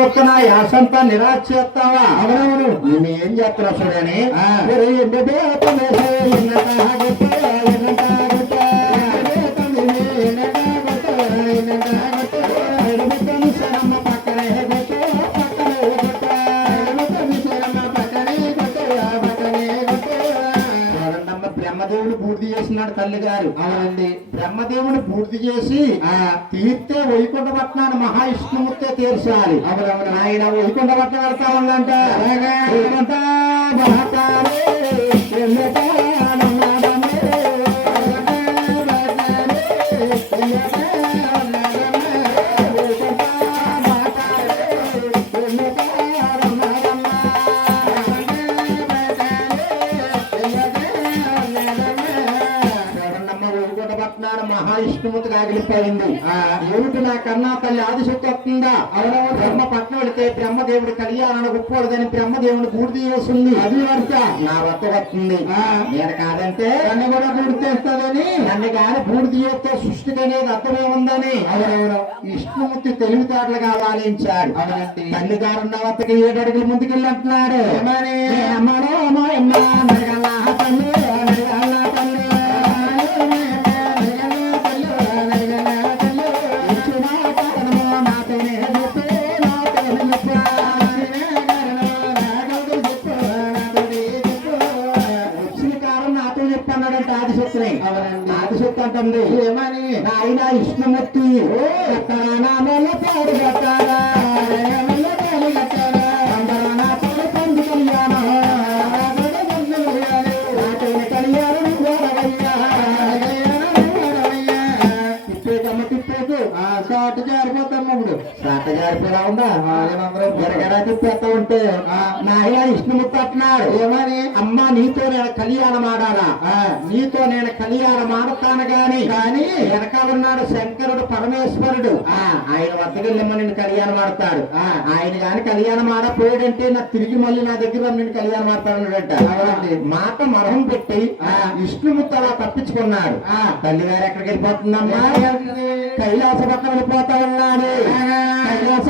వస్తున్న యాసంతా నిరాశ చేస్తావా? అవునవును. నేను ఏం చేస్తున్నా చూడని బ్రహ్మదేవుడు పూర్తి చేసినాడు తల్లి గారు. అవునండి. బ్రహ్మదేవుడు పూర్తి చేసి తీర్తే వైకుంఠపట్నాన్ని మహావిష్ణుమూర్తే తీర్చాలి. అవునవును. ఆయన వైకుంఠపట్నం వెళ్తా ఉందంట. వైకుంఠ మహావిష్ణుమూర్తికి ఆగిలిపోయింది. ఏమిటి నా కన్నా తల్లి ఆదిశక్తి వస్తుందా? అవునవ బ్రహ్మపట్నం వెళితే బ్రహ్మదేవుడి కళ్యాణాన్ని ఒప్పుకోలేదని బ్రహ్మదేవుని పూర్తి చేస్తుంది. అది వరుస నా వద్ద వస్తుంది. నేను కాదంటే నన్ను కూడా పూర్తి చేస్తాదని, నన్ను కానీ పూర్తి చేస్తే సృష్టికి అనేది అర్థమేముందని అవునవును విష్ణుమూర్తి తెలివితేటలుగా ఆలోచించాడు. అవునండి. తల్లి గారు నా వద్దకి 7 అడుగులు ముందుకెళ్ళి అంటున్నాడు. అమ్మాలో ఆదిశక్తి అంటుంది. ఏమని? ఆయన విష్ణుమూర్తి నామల్లో పాడు కట్టారా షార్ట్ జారిపోతాం. ఇప్పుడు షార్ట్ జారిపోతా ఉందా? ఎరగడా తిప్పేస్తా ఉంటే నాయన విష్ణుమూర్తి అంటున్నాడు. ఏమని? అమ్మ నీతో నేను కళ్యాణం ఆడాలా? నీతో నేను కళ్యాణం ఆడతాను కానీ వెనకాలన్నాడు శంకరుడు పరమేశ్వరుడు. ఆయన వద్దకెళ్ళమ్మ నిన్ను కళ్యాణం ఆడతాడు. ఆయన కాని కళ్యాణం ఆడపోయాడంటే నా తిరిగి మళ్ళీ నా దగ్గర నిన్ను కళ్యాణం ఆడతాడంట. మాట మరహం పెట్టి విష్ణుమూర్తి అలా తప్పించుకున్నాడు. తల్లి గారు ఎక్కడికి వెళ్ళిపోతుందమ్మా? కైలాస పక్కన వెళ్ళిపోతా ఉన్నాడు. కైలాస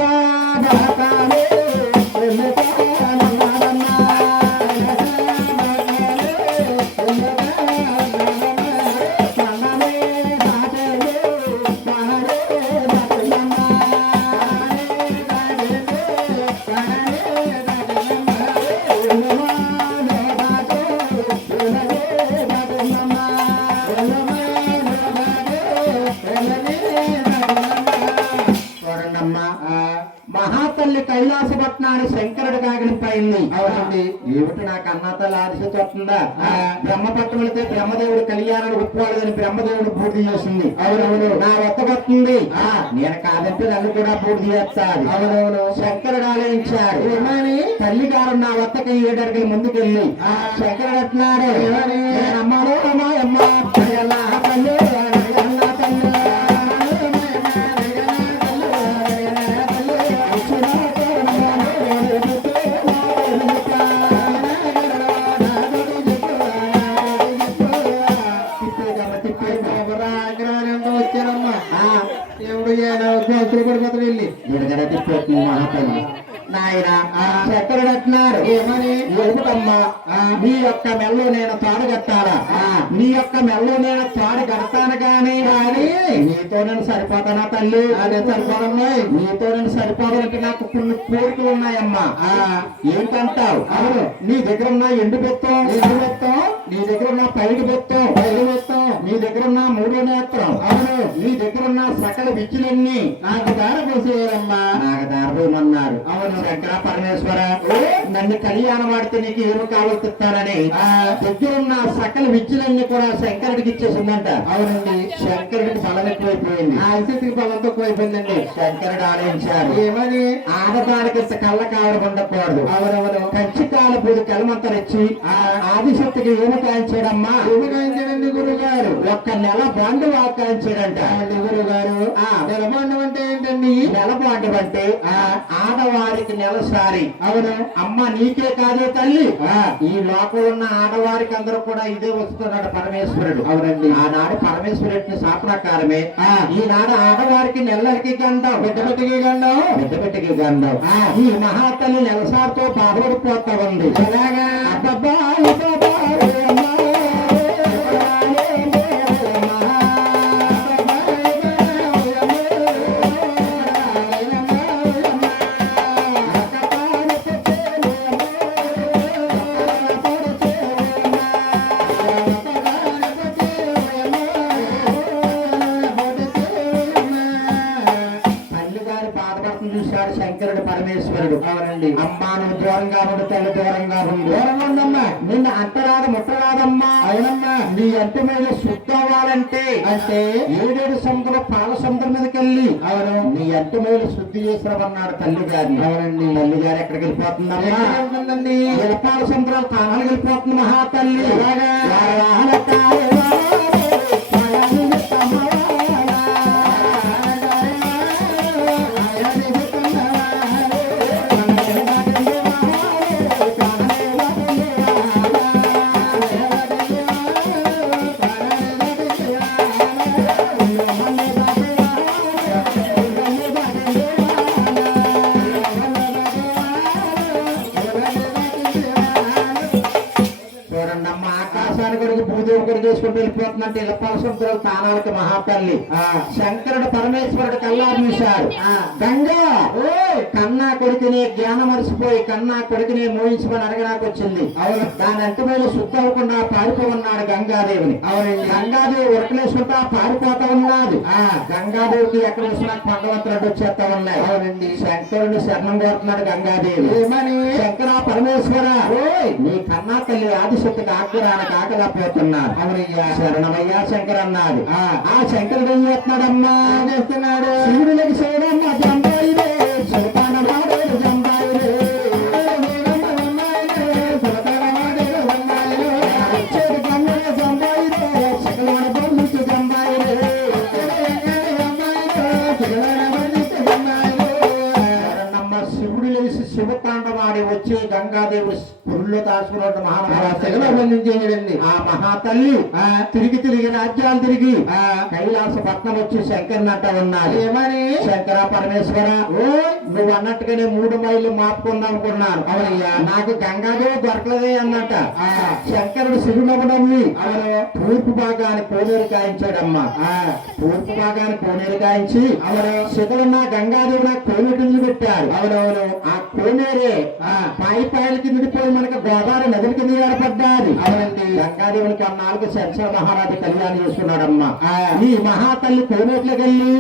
మహాతల్లి కైలాసపట్నాన్ని శంకరుడు కాగిలిపోయింది. అవునండి. ఏమిటి నాకు అన్నతల్లి ఆదిశక్తి వస్తుందా? బ్రహ్మపట్నం వెళితే బ్రహ్మదేవుడు కళ్యాణాన్ని ఒప్పుకోలేదని బ్రహ్మదేవుడు పూర్తి చేసింది. అవునవును. నా వద్దకొస్తుంది. నేను కాదంటే నన్ను కూడా పూర్తి చేస్తాడు. అవునవును. శంకరుడు ఆలయించాడు. ఏమని? తల్లి గారు నా వద్దకి 7 అడుగులు ముందుకెళ్ళి శంకరుడు అంటున్నాడు. అమ్మలో అమ్మాయమ్మ నాయన చక్కడు అంటున్నారు. ఏమని? ఎదుటమ్మా నీ యొక్క మెల్లో నేను తాడు కట్టాలా? నీ యొక్క మెల్లో నేను తాడు కడతాను కానీ నీతో నేను సరిపోతానా తల్లి? అదే సరిపోతున్నాయి. నీతో నేను సరిపోవాలంటే నాకు కొన్ని కోరికలు ఉన్నాయమ్మా. ఏంటంటావు? అవును. నీ దగ్గర ఉన్న ఎండు బెత్తం, నీ దగ్గర ఉన్న పైడి బెత్తం, నీ దగ్గర ఉన్న 3వ నేత్రం, అవును, నీ దగ్గర ఉన్న సకల విద్యలన్నీ నాకు దారపోసేయాలమ్మా. నాకు దారపోయమన్నారు. అవును. శంకర పరమేశ్వర నన్ను కళ్యాణం ఆడితే నీకు ఏమి కావాల్సిస్తానని దగ్గరున్న సకల విద్యలన్నీ కూడా శంకరుడికి ఇచ్చేసిందంట. అవునండి. శంకరుడికి బలం ఎక్కువైపోయింది. ఆ ఇసికి బలం తక్కువైపోయిందండి. శంకరుడు ఆలోచించారు. ఏమని? ఆడదానికి కళ్ళ కావడం ఉండకూడదు. అవరెవరు కంచి కాలపూడి కలమంతరిచ్చి ఆదిశక్తికి ఏమి కాయించాడమ్మా? ఏమి కాయించాడండి? అవునండి గురుగారు. ఒక్క నెల బాండు వాకాయించాడంట గురుగారు. నెల బాండు అంటే ఏంటండి? నెల బాండు అంటే ఆడవారికి నెలసారి. అవును. అమ్మ నీకే కాదే తల్లి, ఈ లోకంలో ఉన్న ఆడవారికి అందరూ కూడా ఇదే వస్తున్నాడు పరమేశ్వరుడు. అవునండి. ఆనాడు పరమేశ్వరుడిని శాపనకారమే ఈనాడు ఆడవారికి నెలకి గండం, బిడ్డబెట్టికి గండం, బిడ్డబెట్టికి గండం. ఈ మహాతల్లి నెలసారితో బాధపడిపోతా ఉంది. అలాగా అబ్బబ్బా చూశాడు శంకరుడు పరమేశ్వరుడు. అవునండి. అమ్మా నువ్వు దూరంగా ఉండు, తల్లి దూరంగా ఉండు. దూరంగా ఉండమ్మా, నిన్ను అంటరాదు ముట్టరాదమ్మా. అవునమ్మా. నీ అంటు మీద శుద్ధి అవ్వాలంటే అంటే 7 సముద్రం పాల సముద్రం మీదకి వెళ్ళి అవును నీ అంటు మీద శుద్ధి చేసినవన్నాడు తల్లి గారిని. అవునండి. తల్లి గారు ఎక్కడికి వెళ్ళిపోతుందమ్మా? పాల సముద్రాలు తానాలు వెళ్ళిపోతుంది మహాతల్లి. చేసుకుంటూ వెళ్ళిపోతుందంటే ఇలపాల సముద్రాలు తానాలకి మహాతల్లి శంకరుడు పరమేశ్వరుడు కల్లారు చూశాడు. గంగా కన్నా కొడుకుని జ్ఞానం మరిసిపోయి కన్నా కొడుకుని మోయించమని అడగడానికి వచ్చింది. అవును. దాని అంటు మీద శుద్ధి అవ్వకుండా పారిపోమన్నాడు గంగాదేవిని. అవునండి. గంగాదేవి ఉరకలేసుకుంటా పారిపోతా ఉన్నది. గంగాదేవికి ఎక్కడ చూసినా భగవంతుడు వచ్చేస్తా ఉన్నాయి. అవునండి. శంకరుడు శరణం కోరుతున్నాడు గంగాదేవి. ఏమని? శంకర పరమేశ్వర నీ కన్నా తల్లి ఆదిశక్తికి ఆగ్రహానికి ఆకలేకపోతున్నారు. అవునయ్యా శరణమయ్యా శంకర్ అన్నాడు. ఆ శంకరుడు ఏం చేస్తున్నాడమ్మా? చేస్తున్నాడు శివుడికి శరణమ్మ జంబాయిరే సుల్తానవాడే జంబాయిరే శివతాండవాడి వచ్చి గంగాదేవి పురుల్లో దాచుకున్న మహామహారాజండి. ఆ మహాతల్లి తిరిగి రాజ్యాలు తిరిగి కైలాస పట్నం వచ్చి శంకర్ని అంట ఉన్నారు. ఏమని? శంకర పరమేశ్వర నువ్వు అన్నట్టుగానే 3 మైళ్ళు మాపుకుందాం అనుకున్నాను. అవునయ్యా నాకు గంగాదేవి దొరకలేదే అన్నట. శంకరుడు శివునవ్వునవ్వి తూర్పు భాగాన్ని కోనేరు కాయించాడమ్మా. తూర్పు భాగాన్ని కోనేరు కాయించి అవును శివుడున్న గంగాదేవి నాకు కోనేరు పెట్టారు. అవునవును. ఆ కోనేరే పాయిపాయలకి విడిపోయి మనకు గోదావరి నదుల కింద ఏర్పడ్డాది. అవునండి. గంగాదేవునికి 4 శంకర మహారాజు కళ్యాణం చేసుకున్నాడమ్మా. ఈ మహాతల్లి కోనేట్లోకి వెళ్ళి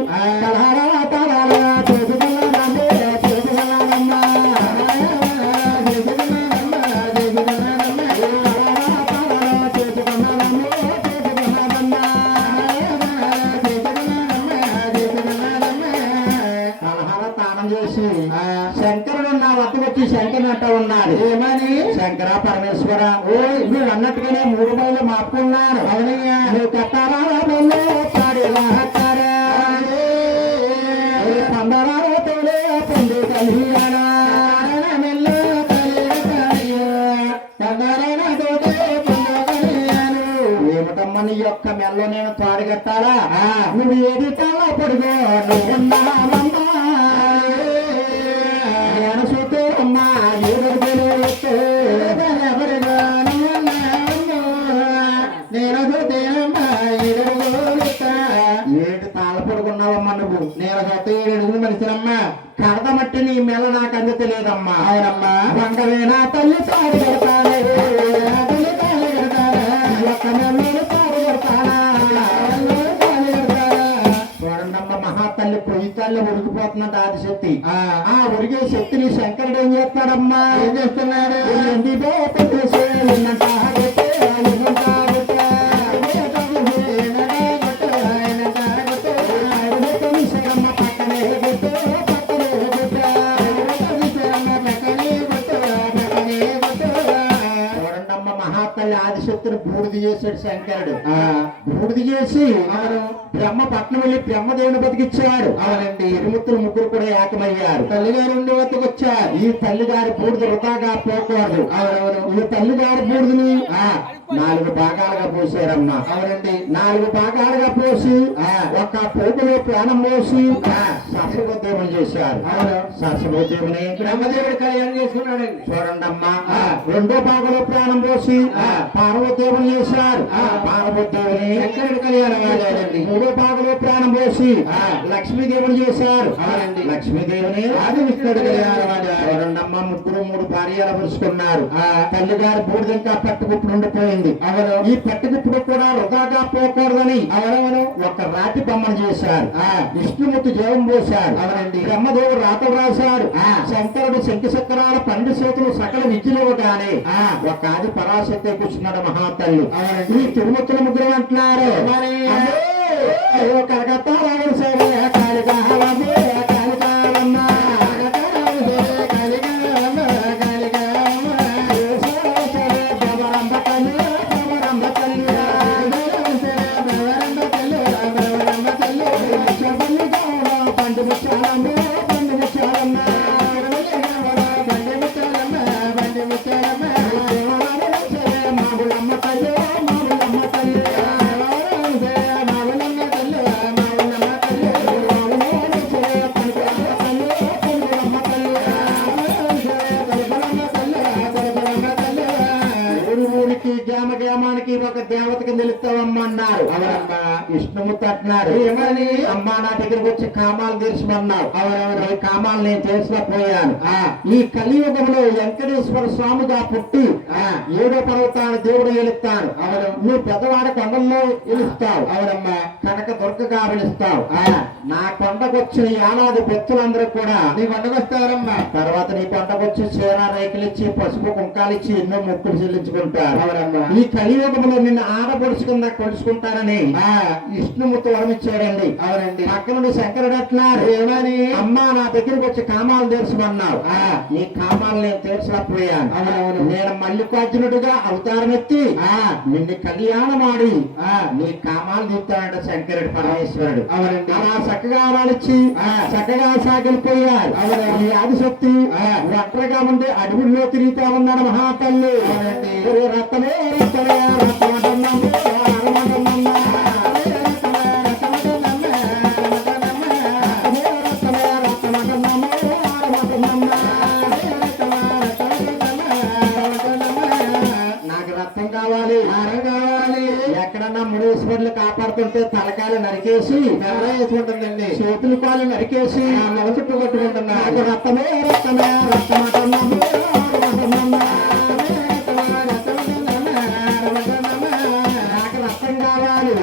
శంకరుడు నా వద్ద వచ్చి శంకరుని అంటా ఉన్నాడు. ఏమని? శంకర పరమేశ్వర నువ్వు అన్నట్టుగానే 3 మైళ్ళు మాపుకున్నాను. అవునయ్యా నువ్వు కట్టారా ఏమిటమ్మా నీ యొక్క మెల్లో నేను తాడిగట్టాలా? నువ్వు ఏది తల్లా పొడుగో నువ్వున్నావమ్మా నేను చూస్తేమ్మా ఏడు తాళ పడుకున్నావమ్మా నువ్వు. నేను చూస్తే 7 అడుగులు మనిషినమ్మా. కడదమట్టి నీ మెల్ల నాకు అందలేదమ్మా. అవునమ్మా వంగవేనా తల్లి తాడు కడతానే చూడండమ్మ మహాతల్లి పొయ్యితల్లి ఉడికిపోతున్నట్టు ఆదిశక్తి. ఆ ఉడిగే శక్తిని శంకరుడు ఏం చేస్తాడమ్మా? ఏం చేస్తున్నాడు? ఆదిశక్తిని బూడిద చేశాడు శంకరుడు. బూడిద చేసి బ్రహ్మ పట్నం వెళ్ళి బ్రహ్మదేవుని బతికిచ్చాడు. అవునండి. తిరుమూర్తులు ముగ్గురు కూడా ఏకమయ్యారు. తల్లిగారు ఉండి వద్దకు వచ్చారు. ఈ తల్లిగారి బూడిద వృధాగా పోకూడదు. అవునవును. ఈ తల్లిగారి బూడిదని 4 భాగాలుగా పోసారమ్మా. అవునండి. 4 భాగాలుగా పోసి ఒక పోగులో ప్రాణం పోసి సరస్వదేవుని చేశారు. అవును. సరస్వదేవుని బ్రహ్మదేవుడి కళ్యాణం చేసుకున్నాడండి. చూడండి అమ్మా. 2వ భాగంలో ప్రాణం పోసి పార్వదేవుని చేశారు. పార్వదేవుని శంకరుడి కళ్యాణం కాలేదండి. 3వ భాగంలో ప్రాణం పోసి లక్ష్మీదేవుని చేశారు. అవునండి. లక్ష్మీదేవిని ఆది విష్ణుడి కళ్యాణం. చూడండి అమ్మ, ముగ్గురు 3 భార్యలు పురుచుకున్నారు. తల్లిగారి బూడిద ఇంకా పట్టుకుప్పుడు ఉండిపోయింది. అవరు ఈ పట్టుకుప్పుడు కూడా వృధాగా పోకూడదని అవరవరు ఒక రాతి బొమ్మను చేశారు. విష్ణుమూర్తి జీవం పోశారు. అవరండి. బ్రహ్మదేవుడు రాతలు రాశాడు. శంకరుడు శంఖ చక్రాల 12 చేతులు సకల విద్యలుగానే ఒక ఆది పరాశక్తి కూర్చున్నాడు మహాతల్లి. ఈ తిరుమూర్తుల ముగ్గురు అంటున్నారు, కలకత్తా రావుడు సరే కాళికా గ్రామానికి ఒక దేవతకి నిలుస్తామన్నారు. అవరమ్మా విష్ణుమూర్తి అంటున్నారు, ఏమని అమ్మా నా దగ్గరకు వచ్చి కామాలు తీర్చమన్నావు. అవరెవరు ఈ కామాలు నేను చేసిపోయాను. ఈ కలియుగంలో వెంకటేశ్వర స్వామిగా పుట్టి 7వ పర్వతాన్ని దేవుడు వెలుస్తాను. అవరు నువ్వు పెద్దవాడ కొండల్లో వెలుస్తావు. అవరమ్మా కనక దుర్గగా వెలుస్తావు. నా కొండకు వచ్చిన ఏడాది భక్తులందరూ కూడా నీ కొండకు వస్తారమ్మా. తర్వాత నీ కొండకు వచ్చి చీర రేకులు ఇచ్చి పసుపు కుంకాలు ఇచ్చి ఎన్నో మొక్కులు చెల్లించుకుంటారు. అవరమ్మా ఈ కలియుగంలో నిన్ను ఆడపడుచుకున్నా కొడుచుకుంటారని విష్ణుమూర్తి వరమిచ్చాడండి. అవునండి. పక్కనుండి శంకరుడు అంటున్నారు, ఏమని అమ్మా నా దగ్గరకు వచ్చి కామాలు తీర్చమన్నావు. నీ కామాలు నేను తీర్చలేకపోయాను. అవునవును. నేను మల్లికార్జునుడిగా అవతారం ఎత్తి నిన్ను కళ్యాణమాడి నీ కామాలు తీర్తాడంట శంకరుడు పరమేశ్వరుడు. అవునండి. అలా చక్కగా వాడిచ్చి చక్కగా సాగిపోయారు. ఈ ఆదిశక్తి ఒంటరిగా ఉండి అడవుల్లో తిరుగుతా ఉన్నాడు మహాతల్లి. రత్నమే రత్నమే రత్నమటన్నాము ఎక్కడన్నా మునీశ్వర్లు కాపాడుతుంటే తలకాయలు నరికేసి వేసుకుంటుందండి. చేతులు కాళ్ళు నరికేసి నెల చుట్టూ కొట్టుకుంటున్నారు. రక్తమే రక్తమే రక్తమటన్నాము నాకు రక్తం కావాలి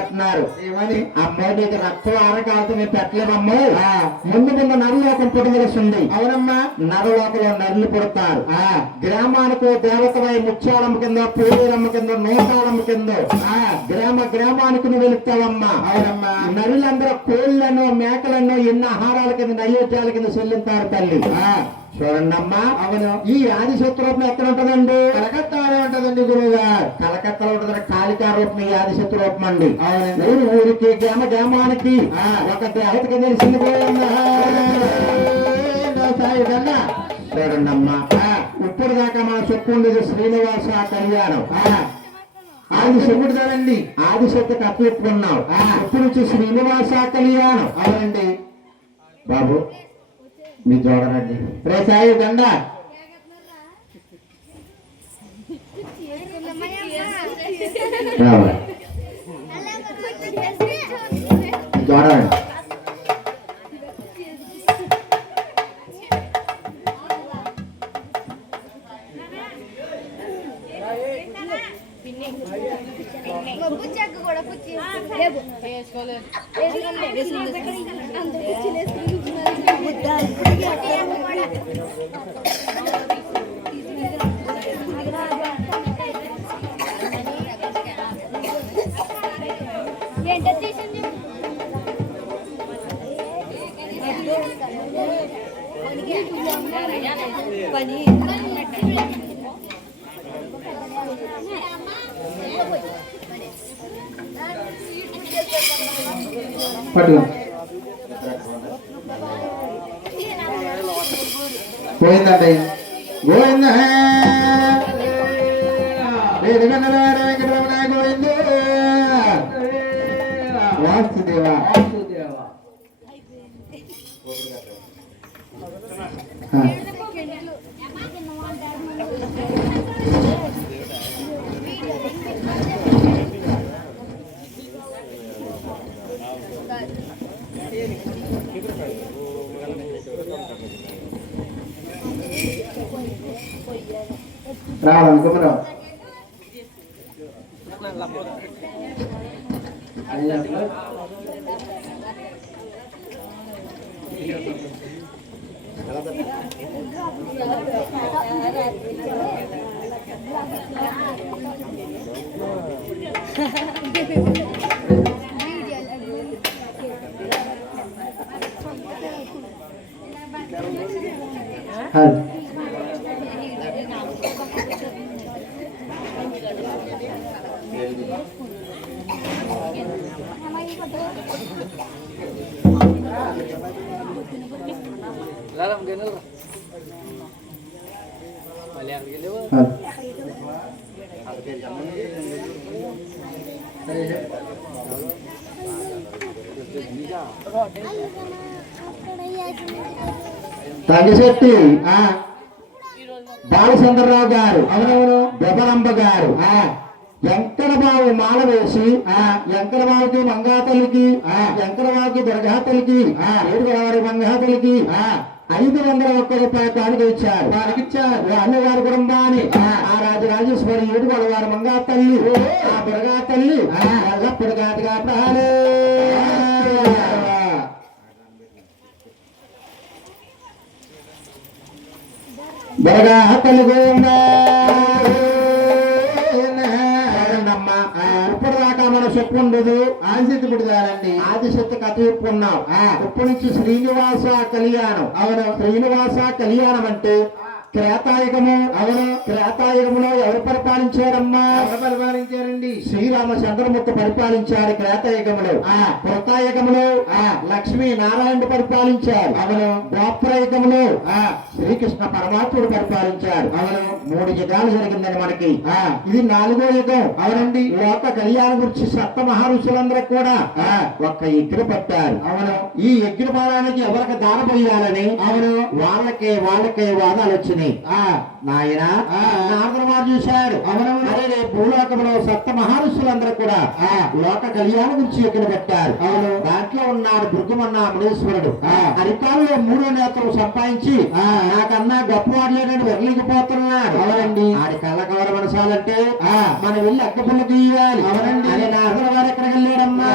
అంటున్నారు. ఏమని అమ్మాయి నీకు రక్తం ఆరకాలతో మేము పెట్టలేమమ్మో. ముందు ముందు నరలోకం పుట్టవలసింది. అవునమ్మా నరలోకంలో నరులు పుడతారు. గ్రామానికి దేవతమై ముత్యాలమ్మ కింద పూలేరమ్మ కింద నూతాలమ్మ కింద గ్రామానికి నువ్వు వెళుతావమ్మా. అవునమ్మా నరులందరూ కోళ్ళను మేకలను ఎన్ని ఆహారాల కింద నైవేద్యాల కింద చెల్లింతారు తల్లి. చూడండి అమ్మా. అవును. ఈ ఆదిశక్తి రూపం ఎక్కడ ఉంటదండి? కలకత్తాలో ఉంటదండి గురువు గారు. కలకత్తాలో ఉంటదండి కాళికా రూపం ఈ ఆదిశక్తి రూపం అండి. ఊరు ఊరికి గ్రామానికి ఒక దేవతకి తెలిసింది. చూడండి అమ్మా ఇప్పుడు దాకా మన చెప్పుండేది శ్రీనివాస కళ్యాణం. ఆదిశక్తుడు కదండి. ఆదిశక్తికి అప్పచెప్పుకున్నావు. ఇప్పుడు నుంచి శ్రీనివాస కళ్యాణం. అవునండి బాబు మీ చూడరండి. రే సాయి దండ చూడండి. పట్టుకో పోయిందండి గోవింద వెంకటరమణ గోవింద వాసుదేవా రావాలి కుమరావు తగిశెట్టి బాలచంద్రరావు గారు అవునవును బెబరంబ గారు వెంకటబాబు మాల వేసి వెంకటబాబుకి మంగాతల్లికి వెంకటబాబుకి దుర్గాతల్లికి ఏడుగోదావరి మంగాతల్లికి 501 రూపాయలు కానుక ఇచ్చారు వారికి ఇచ్చారు అన్నగారి కుటుంబాన్ని ఆ రాజరాజేశ్వరి ఏడుగోదావరి మంగాతల్లి ఆ దుర్గాతల్లి ఎల్లప్పుడు కాదుగా ప్రాణే బరగా తెలుగుందా ఇప్పటిదాకా మనం చెప్పుకుండదు ఆదిశక్తి పుట్టుదారండి ఆదిశక్తి కథ చెప్పుకున్నాం ఇప్పటి నుంచి శ్రీనివాస కళ్యాణం అవును శ్రీనివాస కళ్యాణం అంటే త్రేతాయుగము అవును త్రేతాయుగములో ఎవరు పరిపాలించారమ్మా ఎవరు పరిపాలించారండి శ్రీరామచంద్రమూర్తి పరిపాలించారు త్రేతాయుగములో కృతాయుగములో లక్ష్మీ నారాయణుడు పరిపాలించారు అవును ద్వాపరయుగములో శ్రీకృష్ణ పరమాత్ముడు పరిపాలించారు అవును 3 యుగాలు జరిగిందని మనకి ఇది 4వ యుగం అవునండి లోక కళ్యాణం గురించి సప్త మహారుషులందరూ కూడా ఒక్క యజ్ఞ పట్టారు అవును ఈ యజ్ఞపాలానికి ఎవరికి దానపోయాలని అవును వాళ్ళకే వాదాలు వచ్చినాయి నాయన నారదమారు చూశారు అవునవును అరే భూలోకంలో సప్త మహారుషులందరూ కూడా లోక కళ్యాణం గురించి యజ్ఞ పెట్టారు అవును దాంట్లో ఉన్నాడు భృగుమన్న మునీశ్వరుడు అరికాల్లో 3 నేత్రం సంపాదించి నాకన్నా గొప్పవాడు లేదని వెర్లిగిపోతున్నాడు అవునండి ఆడి కళ్ళ కవర మనసాలంటే మనం వెళ్ళి అక్కపుల్ల తీయాలి అవునండి అరే నారద వారు ఎక్కడికి వెళ్ళాడమ్మా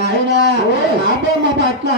నాయన మా పట్ల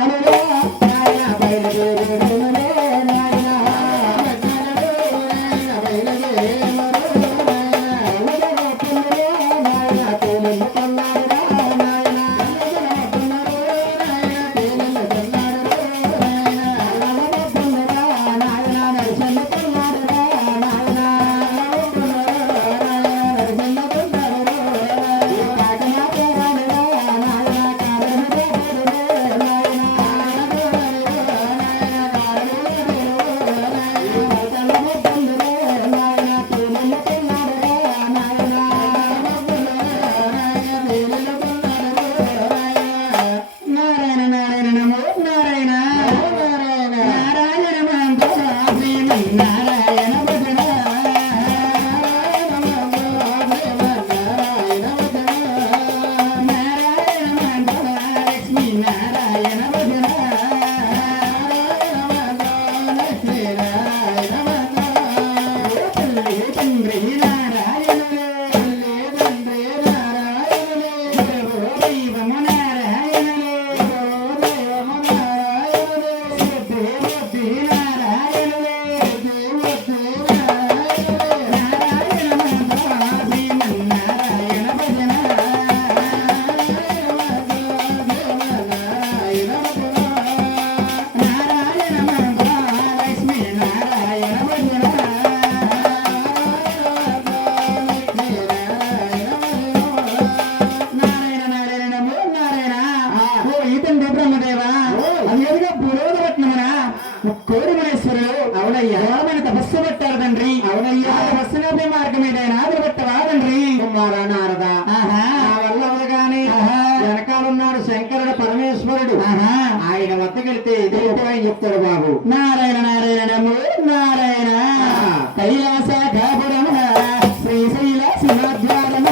ఆయన వద్దకెళ్తే ఇదే ఉపాయం చెప్తాడు బాబు. నారాయణ నారాయణ నమో నారాయణ. కైలాస కాపురమ శ్రీశైల సింహాద్వారమ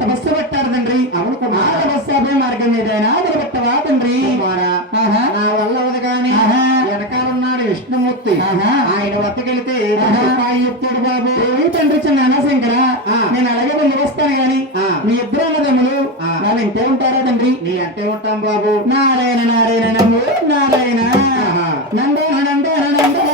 తపస్సు పట్టారు తండ్రి. అవును కుమార తపస్సు మార్గం ఏదైనా నిలబెట్టవా తండ్రి. నా వల్ల అవదు కానీ వెనకాలన్నాడు విష్ణుమూర్తి. ఆయన వద్దకెళ్తే చెప్తాడు బాబు. తండ్రి చిన్న శంకర నేను అలాగే వెళ్ళి వస్తాను గాని మీ ఇద్దరు అన్నదమ్ములు వాళ్ళు ఇంటే ఉంటారా తండ్రి. నీ అంటే ఉంటాం బాబు. నారాయణ నారాయణ నమో నారాయణ. నందన నందన నందన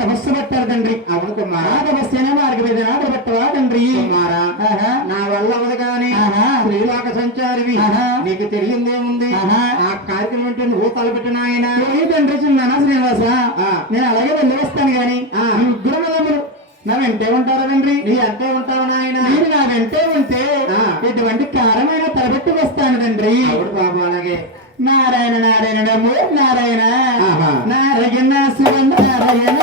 తపస్సు పట్టారు తండ్రి. అవును కుమారా తపస్సేనే మార్గ మీద పట్టవా తండ్రి. కుమారా నా వల్ల అవదు కానీ శ్రీలోక సంచారివి నీకు తెలియందేముంది. ఆ కార్యక్రమం అంటే నువ్వు తలపెట్టిన ఆయన తండ్రి చిన్న శ్రీనివాస నేను అలాగే వెళ్ళి వస్తాను గాని ఉగ్రమదములు నా వెంటే ఉంటారా తండ్రి. నీ అంటే ఉంటావు నాయన. మీరు నా వెంటే ఉంటే ఎటువంటి కారణమైన తలపెట్టి వస్తాను తండ్రి. అవును బాబు అలాగే. నారాయణ నారాయణ నమో నారాయణ. నారాయణ శివ నారాయణ.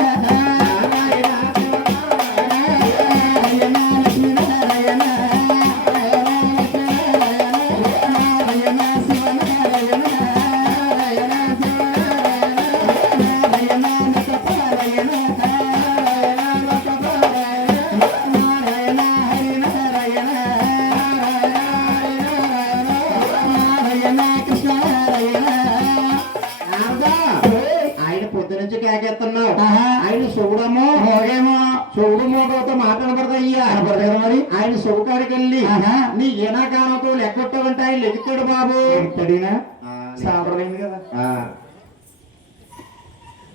కనపడదు కదా మరి. ఆయన శుభకాడికి వెళ్ళి నీ ఏనాకాలంతో లెక్కొట్టావంటే ఆయన లెగుతాడు బాబు. లెగుతాడినా సాంప్రదాయం కదా.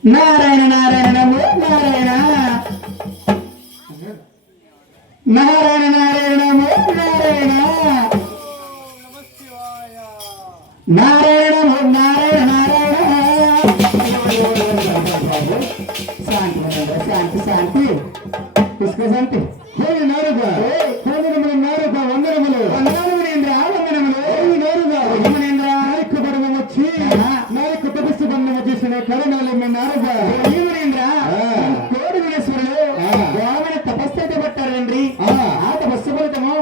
నారాయణ నారాయణ నమో నారాయణ నారాయణ నారాయణ నమో నారాయణ నారాయణ నారాయణ నారాయణ. శాంతి శాంతి శాంతి పుష్క శాంతి. హోలి నారుగా హోమినములు నారుగా వందనములు వందనములేంద్ర వందనములు నారుగా వందనేంద్ర నాయకు పర్వం వచ్చి నాయకు తపస్సు బంధము చేసిన కరణాలు నారుగా ఏమనేంద్ర కోడి వినేశ్వరులు గోమని తపస్సు అయితే పట్టారండి. ఆ తపస్సు ఫలితము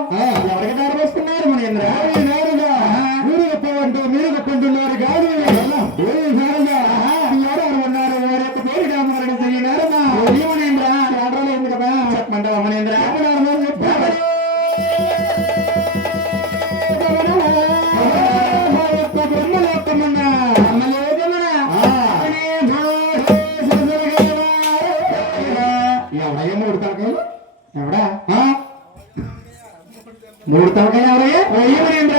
ఎవరికి దారి వస్తున్నారు మనేంద్ర నారుగా మీరు గొప్పవంటూ మీరు గొప్పంటున్నారు కాదు నారుగా ఎవరు ఉన్నారు వారి యొక్క పేరు రామగారిని తెలియనారమ్మా ఏమనేంద్ర ఆడరాలు ఉంది కదా చెప్పమంటావు అమ్మనేంద్ర. మూడు తలకాయ ఎవరయ్యా ఏమనేంద్ర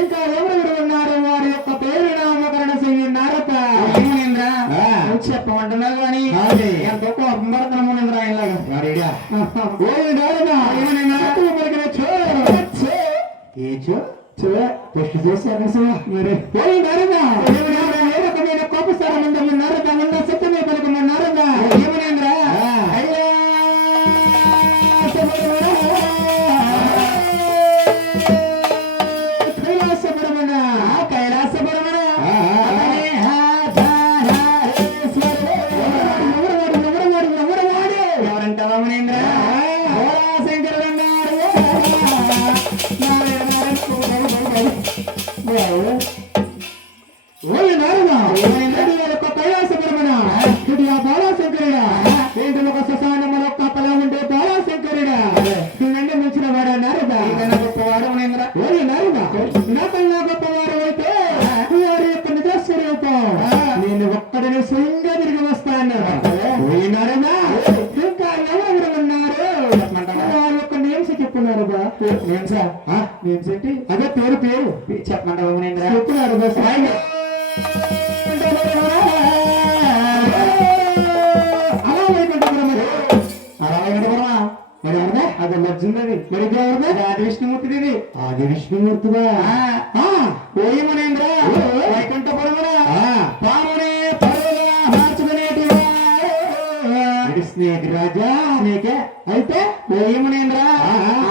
ఇంకా ఎవరు ఉన్నారు వారి యొక్క పేరు నామకరణ చెయ్యన్నారట చెప్పమంటున్నారు కానీ ఎంతో కోపం పడుతున్నాము ఆయనలాగా. మరి కోపస్తారా నారద సత్యమే పలుకుమన్నారదా ఏమనేంద్రా అయ్యా నేను ఒక్కడిని స్వయంగా తిరిగి వస్తాను. ఇంకా ఎవరెవరు ఉన్నారు వారి యొక్క నేమ్స్ చెప్పున్నారు. నేమ్స్ ఏంటి అదే పేరు పేరు చెప్పమంటారు చెప్పున్నారు. అలా వైకుంఠపురం మరి అలా వైకుంఠపురమా మరి అదే అది లజ్జున్నది మరి ఎవరిదే ఆది విష్ణుమూర్తిది ఆది విష్ణుమూర్తిదా ఏమనేంద్ర వైకుంఠపురమురా పామునే పరువుగా మార్చుకునేటి స్నేహి రాజా స్నేకే అయితే ఏమనేంద్ర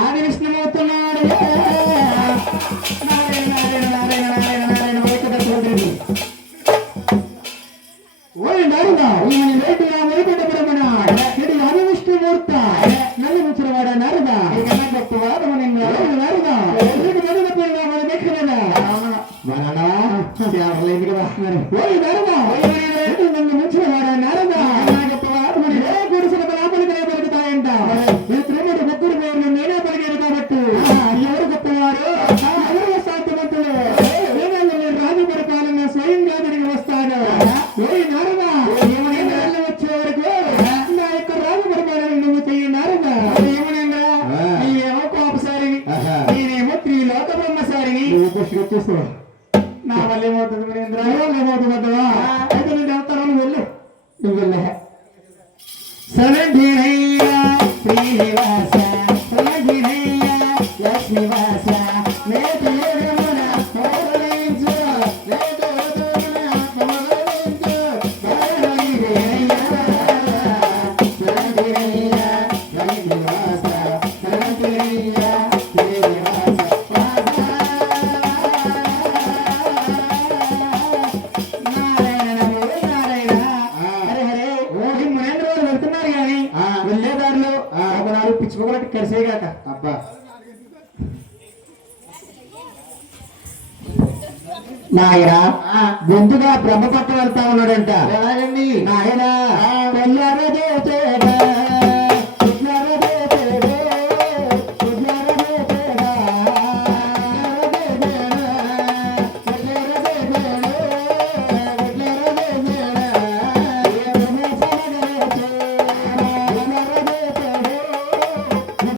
ఆది విష్ణుమూర్తి ఉన్నాడు. నారాయణ నారాయణ నారాయణ నారాయణ నారాయణ వైకుంఠపురం ఓయ్ నారుగా ఈమె లేటుగా వైకుంఠపురమున ఇది ఆది విష్ణుమూర్త నల్లి ముచ్చరవాడ నారుగా గొప్పవాడు నారుగా సేవలేదు కదా మరి ఓయ్ నారుగా నన్ను ముచ్చరవాడ నారుగా గుడిసిన లోపలికి పలుకుతాయంట. ఈ త్రిముడు ముగ్గురు పేర్లు నేనే పలికాను కాబట్టి ఎవరు గొప్పవారు ఎవరు సాధ్యవంతులు రాజు పరిపాలన స్వయంగా తిరిగి వస్తాను. ఓయ్ నారుగా ఏమనేంద్ర వచ్చే వరకు నా యొక్క రాజు పరిపాలన నువ్వు చెయ్యి నారుగా ఏమనేంద్ర నీవేమో కోపసారివి నేనేమో త్రిలోక బ్రహ్మసారిని వచ్చేస్తావు. నా వల్ల ఏమవుతుంది మరేంద్ర ఏమవుతుందా అయితే నేను వెళ్తాను నువ్వు వెళ్ళు నువ్వు వెళ్ళే సనధినయ్యా శ్రీనివాస సనధినయ్యా లక్ష్మీవాస నేతమున పౌరలించు నేతమున పౌరలించు సనధినయ్యా సనధినయ్యా లక్ష్మీవాస సనధినయ్యా శ్రీనివాస వెళ్ళేదారిలో ఒక నాలుగు పిచ్చుకోవడానికి కలిసేగాక అబ్బా నాయన ఆ, ముందుగా బ్రహ్మపట్నం వెళ్తా ఉన్నాడంట ఎలాగండి నాయన ఆ,